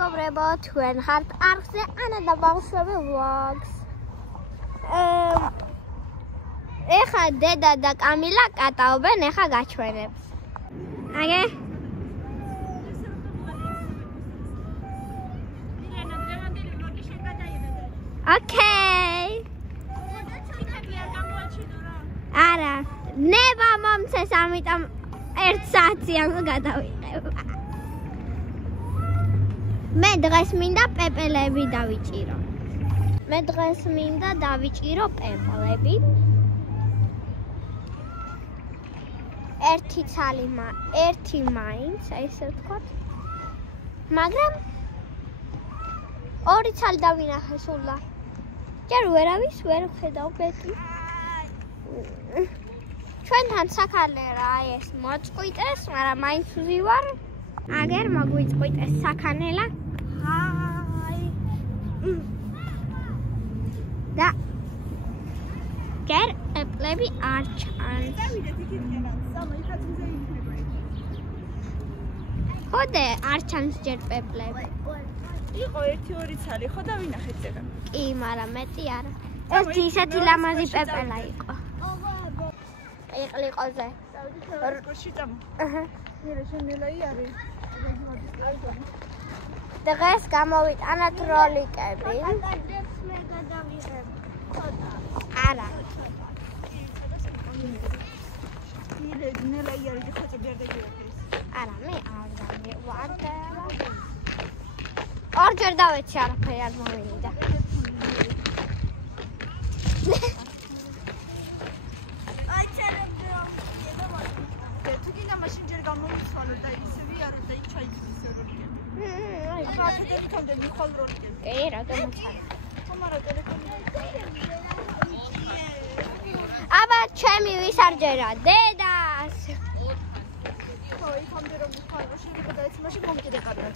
მეგობრებო, თქვენ ხართ არხზე ანა და ბავშვები vlogs. ეხა დედა და კამილა კატაობენ, ეხა გაჩვენებს. აგე? Okay. არა, ნება მომცეს, ამიტომ 1 საათი ამ გადავიყევ. მე დღეს მინდა პეპელები დავიჭირო. მე დღეს მინდა დავიჭირო პეპელები. ერთი ცალი ერთი მაინც, აი ესე ვთქვათ. მაგრამ ორი ცალი დავინახე სულა. ჯერ ვერავის ვერ ვხედავ ბეტი. ჩვენთან საქანელა აი ეს მოწყვიტეს, მაგრამ მაინც ვზივარ. აგერ მოგვიწყვიტეს საქანელა. აი. და ჯერ პეპლები არ ჩანს. ხოდე არ ჩანს ჯერ პეპლები. იყო 1-2 ცალი, ხო დავინახეთ ზედა. კი, მაგრამ მეტი არა. ერთი ისეთი ლამაზი პეპელა იყო. იყლიყოზე. რკოში წამ. აჰა. მერე შენელაი არის. დღეს გამოვიტანათ როლიკები. არა. ნელაი არის ხო წებერდები არის. არა, მე არ დავიყვარდა. ორჯერ დავეცი არაფერი არ მომენიდა. თუ გინდა მაშინ ჯერ გამოვიცვალო და ისევი არა და იქ ჩაიგდისო როლიკები. ახლა ტელეფონზე მიხვალ როლიკები. კი, რატომ ჩარე? თუმარა ტელეფონი. აბა ჩემი ვისარჯერა დედას. ხო, იქამდე რომ მიხვალ რა შეიძლება და ეს მაშინ მომკიდე კარგად.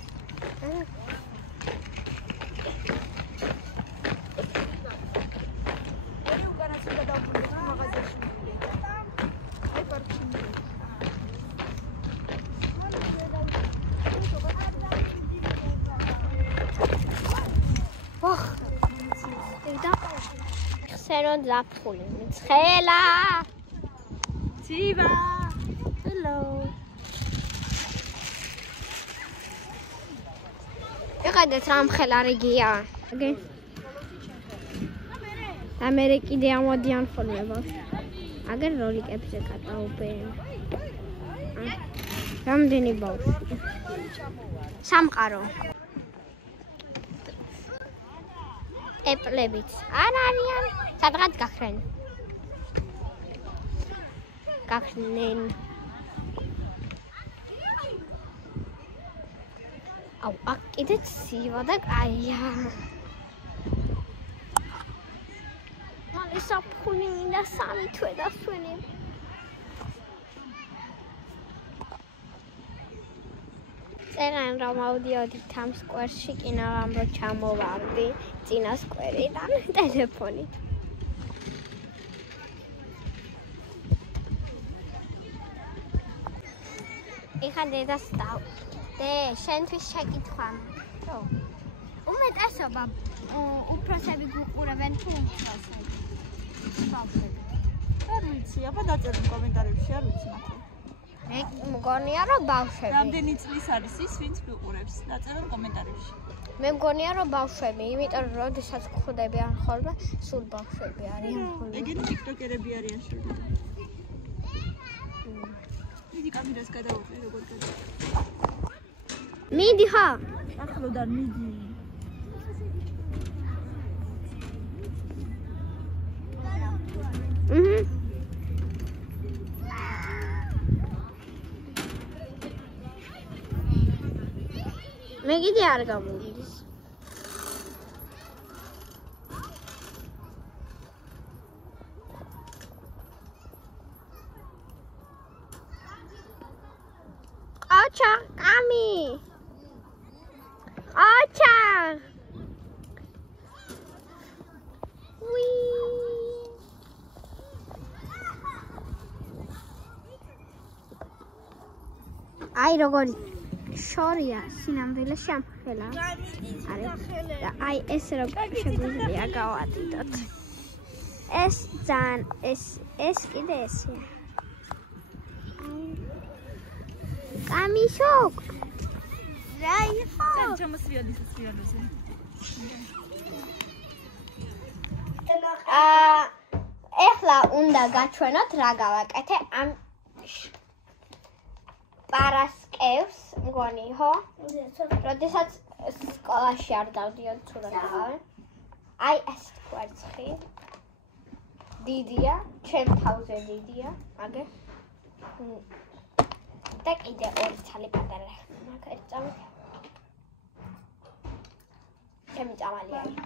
ერი უკანაც უნდა დავბრუნდეთ მაღაზიაში. აი პარკში. ვახ. დედა. ხსენო ზაფხული, მცხელა. ძივა. Hello. ეხადეთ რა მხელარიგია. აგე. ამერე კიდე ამოდიან ხოლმე ბავშვი. აგერ როლიკებზე კატაობენ. რამდენი ბავშვი? სამყარო. ეპლებიც არ არიან. სადღაც გახრენ. გახრნენ. აუ, აქ კიდე ცივა და კაია. მალე საფხული მინდა 3 თვე დასვენები. წერან რომ ავდიოდით ამ სკვერში, კინოამ რო ჩამოვარდი წინა სკვერიდან ტელეფონით. ეხლა დედას დე, შენთვის შეკითხვა. ხო. უმეტესობა უფროსები გუყურებენ თუ უმცროსები? ბავშვები. არ ვიცი, აბა დაწერთ კომენტარებში, არ ვიცი მართლა. მე მგონია რომ ბავშვები. რამდენი წლის არის ის, ვინც გიყურებს? დაწერთ კომენტარებში. მე მგონია რომ ბავშვები, იმიტომ რომ როდესაც გვხვდებიან ხოლმე, სულ ბავშვები არიან ხოლმე. ეგეთი ტიკტოკერები არიან შვილები. მიდი კამერას გადავუყრი, როგორ გადა. მიდი ხო? ახლოდან მიდი. მე კიდე არ გამოვიდეს. აჩა, კამი. აჩა. ვი. აი როგორი შორია სინამდვილე შემხელა. აი ეს როგორ შეგვიძლია გავადიდოთ. ეს ძალიან ეს კიდე ესია. კამიშოკ. რაიხო. ჩამოსვიალოზე. ეხლა უნდა გაჩვენოთ რა გავაკეთე ამ პარასკევს მგონი ხო? როდესაც სკოლაში არ დავდიოდ ცურათავე. აი ეს კვერცხი. დიდია, ჩემ თავზე დიდია, აგერ. და კიდე ორი ცალი პატარა. მაგ ერთ წამი. ჩემი წამალი არის.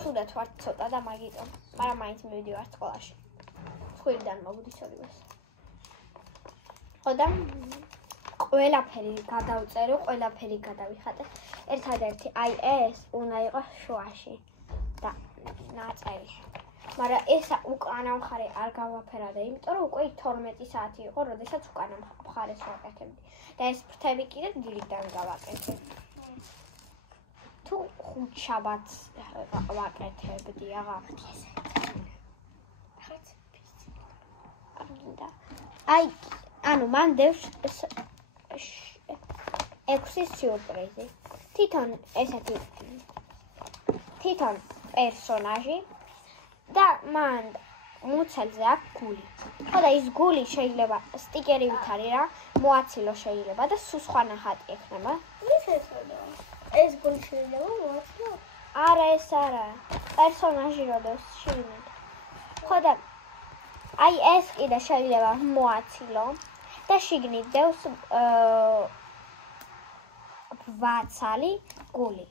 ცუდად ვარ ცოტა და მაგიტომ, მაგრამ მაინც მივიდივარ სკოლაში. სხვიდან მოგდის ორივეს. ხო და ყველაფერი გადავწერო, ყველაფერი გადავიხატე. ერთადერთი აი ეს უნდა იყოს შუაში და ნაწერი. მაგრამ ესა უკანა მხარე არ გავაფერადე, იმიტომ რომ უკვე 12 საათი იყო, როდესაც უკანა მხარეს ვაკეთებდი. და ეს ფრთები კიდე დილიდან გავაკეთე. თუ 5 შაბათს ვაკეთებდი აღარ. აი, ანუ მან დევს 6 სიურპრიზი. თვითონ ესეთი თვითონ პერსონაჟი და მან მუცელზე აქვს გული. ხო და ის გული შეიძლება სტიკერივით არის რა, მოაცილო შეიძლება და სულ სხვა ნახატი ექნება. ეს გული შეიძლება მოაცილო? არა, ეს არა. პერსონაჟი როდოს შიგნით. ხო და აი ეს კიდე შეიძლება მოაცილო და შიგნით დევს 8 ცალი გული.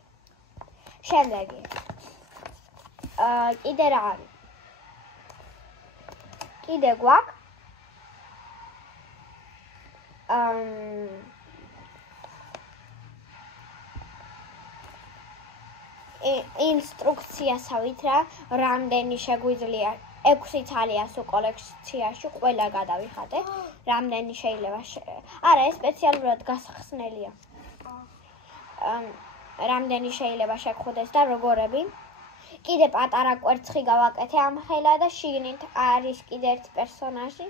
შემდეგი კიდე რა არის? კიდე გვაქვს ინსტრუქციასავით რა, რამდენი შეგვიძლია 6 ცალია სულ კოლექციაში ყველა გადავიხატე. რამდენი შეიძლება არა, ეს სპეციალურად გასახსნელია. რამდენი შეიძლება შეგხვდეს და როგორები. კიდე პატარა კვერცხი გავაკეთე ამ ხელა და შიგნით არის კიდე ერთი პერსონაჟი.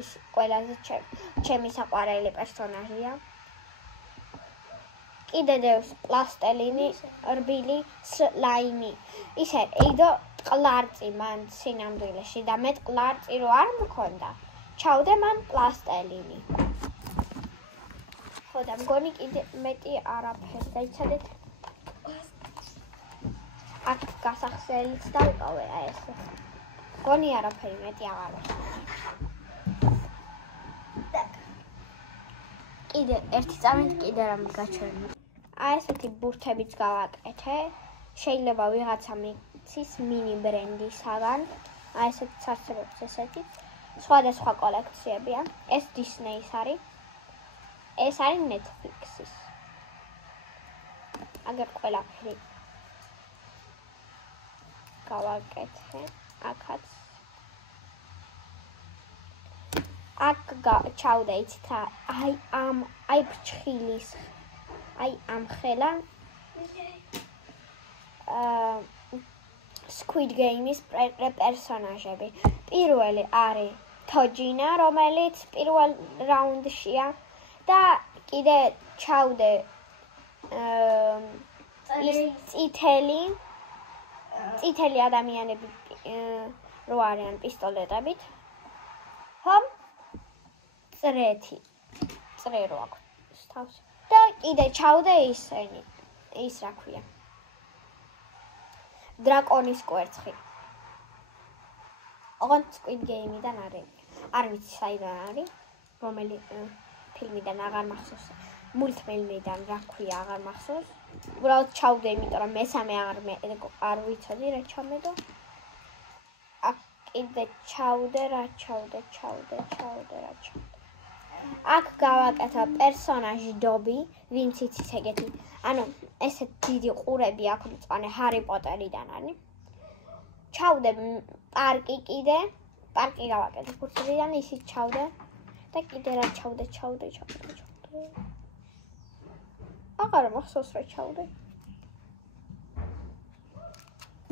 ის ყველაზე ჩემი საყვარელი პერსონაჟია. კიდე დევს პლასტელინი, რბილი, სლაიმი. ისე იდო ყლარწი მან სინამდვილეში და მე ყლარწი რო არ მქონდა. ჩავდე მან პლასტელინი. ხო და მგონი კიდე მეტი არაფერი დაიცადეთ. აქ გასახსნელიც დავყავე აი ესე. მგონი არაფერი მეტი აღარ აქვს. კიდე ერთი წამით კიდე რამ გაჩვენე. აი ესეთი ბურთებიც გავაკეთე. შეიძლება ვიღაცა მიცის მინი ბრენდისაგან. აი ესეთი სარცელობს ესეთი. სხვადასხვა კოლექციებია. ეს დისნეის არის. ეს არის Netflix-ის. აგერ ყველაფერი გავაკეთე. აქაც აქ ჩავდა იცით რა, აი ფრჩხილის აი ამ ხელა Squid Game-ის პერსონაჟები. პირველი არის თოჯინა, რომელიც პირველ რაუნდშია და კიდე ჩავდე წითელი ადამიანები რო არიან პისტოლეტებით. ხომ? წრე რო აქვს თავს. და კიდე ჩავდე ისინი. ის რა ქვია? დრაკონის კვერცხი. ოღონდ Squid Game-დან არის. არ ვიცი საიდან არის, რომელი ფილმიდან აღარ მახსოვს. მულტფილმიდან რა ქვია აღარ მახსოვს. უბრალოდ ჩავდე, იმიტომ რომ მესამე არ ვიცოდი რა ჩამედო. აქ კიდე ჩავდე. აქ გავაკეთა პერსონაჟი დობი, ვინც იცის ეგეთი. ანუ ესეთ დიდი ყურები აქვს მწვანე ჰარი პოტერიდან არის. ჩავდე პარკი კიდე. პარკი გავაკეთე ფურცლიდან ისიც ჩავდე. და კიდე რა ჩავდე. აღარ მახსოვს რა ჩავდე.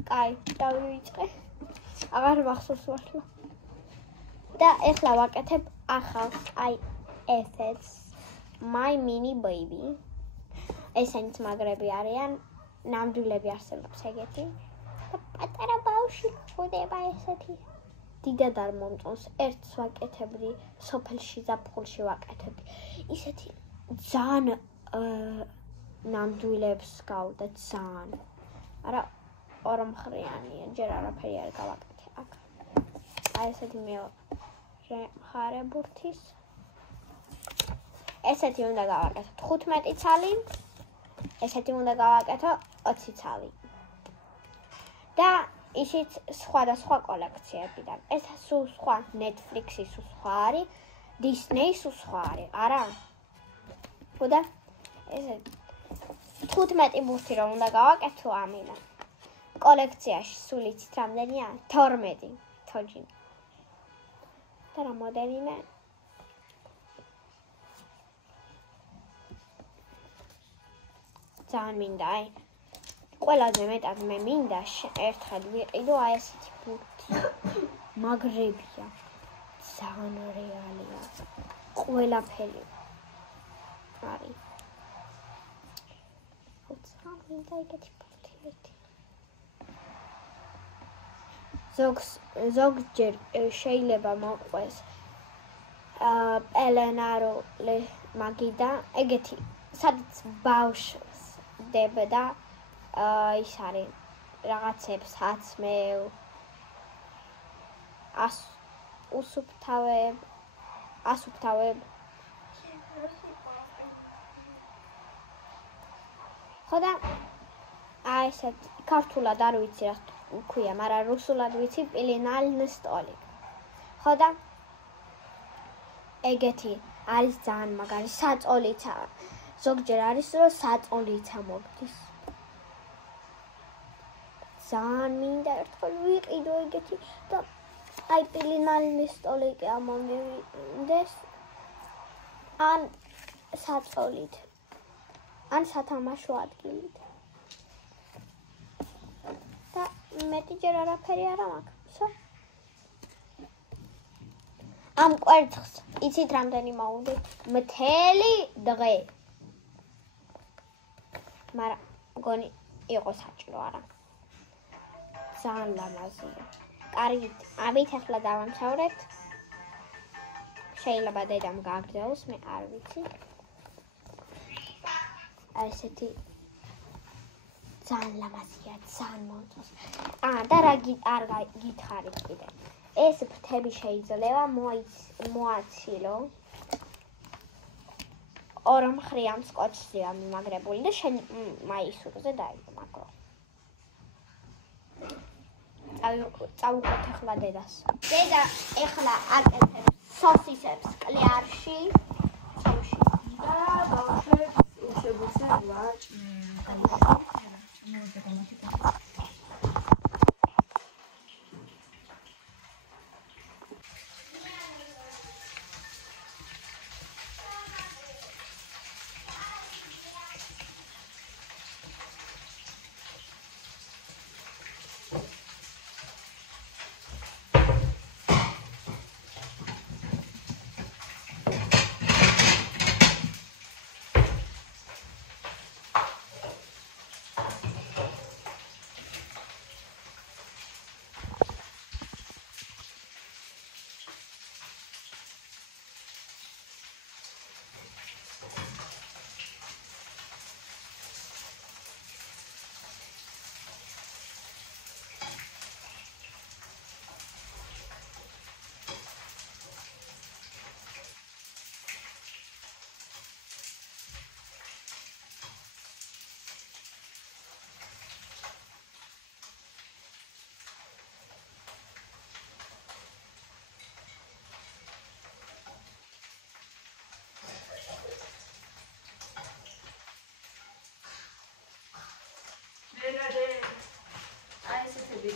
კაი, დავივიწყე. აღარ მახსოვს მართლა. და ეხლა ვაკეთებ ახალს, აი ესეც My Mini Baby. ესენიც მაგრები არიან, ნამდვილები არსებობს ეგეთი. და პატარა ბავშვი ხდება ესეთი. დიდად არ მომწონს, ერთს ვაკეთებდი, სოფელში ზაფხულში ვაკეთებდი. ისეთი ძალიან ნამდვილებს გავდა ძალიან. არა ორმხრიანია, ჯერ არაფერი არ გავაკეთე აქ. აი ესეთი მეორე მხარე ბურთის. ესეთი უნდა გავაკეთო 15 ცალი. ესეთი უნდა გავაკეთო 20 ცალი. და ისიც სხვადასხვა კოლექციებიდან. ეს სულ სხვა Netflix-ი სულ სხვა არის, Disney-ი სულ სხვა არის, არა? ხოდა ესე 15 ბურთი რომ უნდა გავაკეთო ამინა. კოლექციაში სულ იცით რამდენია? 12 თოჯი. და რამოდენიმე ძალიან მინდა, აი ყველაზე მეტად მე მინდა ერთხელ ვიყიდო აი ესეთი ბურთი. მაგრებია. ძალიან რეალია. ყველაფერი არის. ძალიან მინდა ეგეთი ბურთი ერთი. ზოგჯერ შეიძლება მოყვეს პელენარო მაგიდა, ეგეთი სადაც ბავშვს დებდა ის არის რაღაცებს აცმევ ასუფთავებ ხოდა აი ესეთ ქართულად არ ვიცი რა ქვია, მაგრამ რუსულად ვიცი პილინალნ სტოლი. ხოდა ეგეთი არის ძალიან მაგარი საწოლიცა. ზოგჯერ არის რომ საწოლიცა მოგდის. ძალიან მინდა ერთხელ ვიყიდო ეგეთი და აი პილინალნ სტოლი კი ამომივიდეს ან საწოლით ან სათამაშო ადგილით. და მეტი ჯერ არაფერი არ მაქვს. ამ კვერცხს იცით რამდენი მოვუდით? მთელი დღე. მაგრამ მგონი იყო საჭირო არა. ძალიან ლამაზია. კარგით, ამით ახლა დავამთავრებთ. შეიძლება დედამ გაგრძელოს, მე არ ვიცი. აი ესეთი ძალიან ლამაზია, ძალიან მომწონს. და რა არ გითხარით კიდე. ეს ფრთები შეიძლება მოაცილო. ორმხრიან სკოჩზეა მიმაგრებული და შენ მაისურზე დაიმაგრო. წავუყოთ ახლა დედას. დედა ახლა აკეთებს სოსისებს კლეარში. და ბავშვებს უშებუსე ვაჭმევ.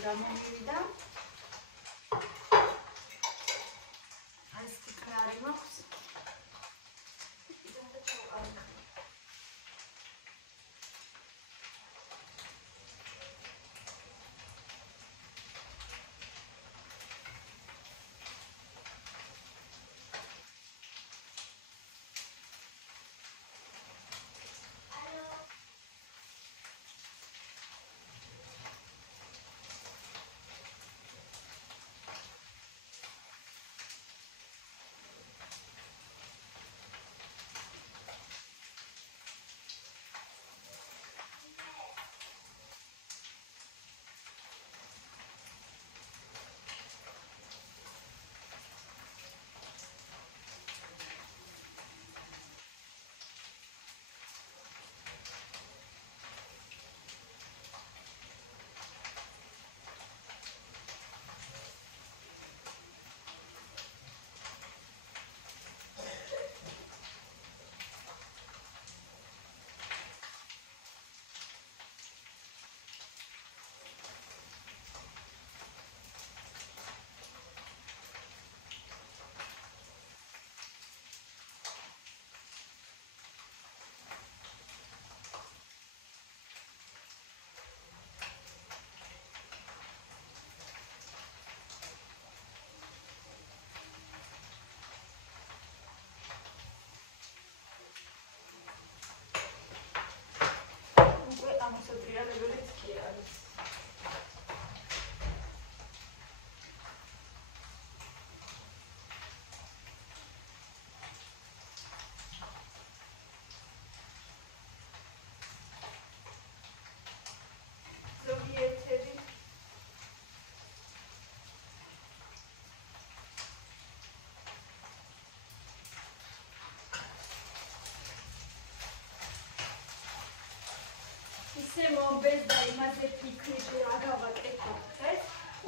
გამომივიდა. აი ეს ტიპი არის მაქვს. ისე მომბეს და იმაზე ფიქრით რა გავაკეთებ დღეს.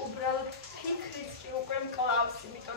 უბრალოდ ფიქრიც კი უკვე მკლავს, იმიტომ